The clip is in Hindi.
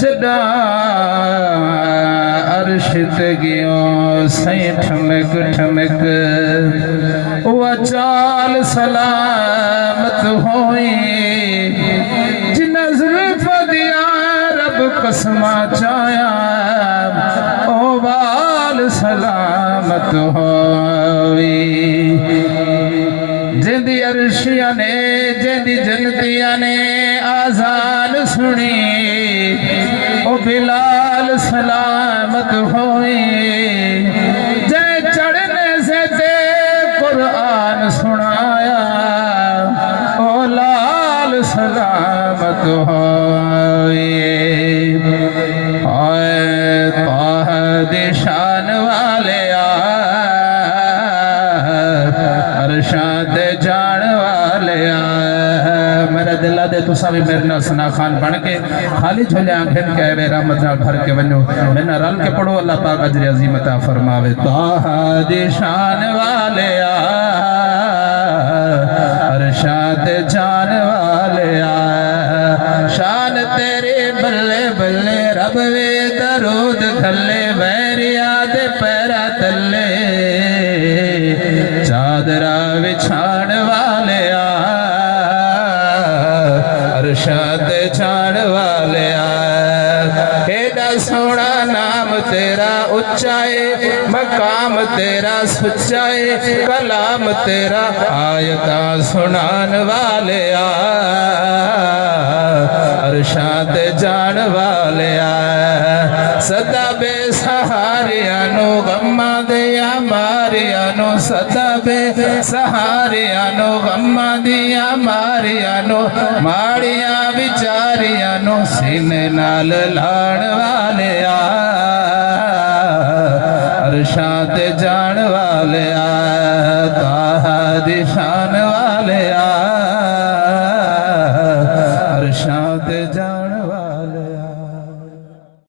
जदा अरशत गयो सही ठमक ठमक वह चाल सलामत होई जिन्ना जुल्फ दिया रब कसमा चाया ओ बाल सलामत होई जिंदी अरशिया ने जिंदी जनतिया ने आजान सुनी ओ बिलाल सलामत होई जय चढ़ने से ते कुरान सुनाया ओ लाल सलामत होई शान वाले अरशाद जान वाले मेरा दिल दे तुसा भी मेरे नाल सना खान बन के खाली झोले आंखें कह वे रहमत नाल भर के वनो मैंने रल के पढ़ो अल्लाह पाक अजर अजीम अता फरमावे ताहा दे शान वाले अरशाद जान वाले शान तेरे बल्ले बल्ले रब वे दरूद खल्ले वैरिया दे पैरा तल्ले चादरा विछाण वाले अरशाद छाण वाले एडा सोना नाम तेरा उच्चाए मकाम तेरा सुचाए कलाम तेरा आयता सुनान वाले अरशाद जान वाले सदा बेसहारिया नो गम्मा दिया मारिया नो सदा बेसहारिया नो गम्मा दिया मारिया नो माड़िया बिचारिया नो सीने नाल लाण वाले अरशाद जान वाले ताहा दी शान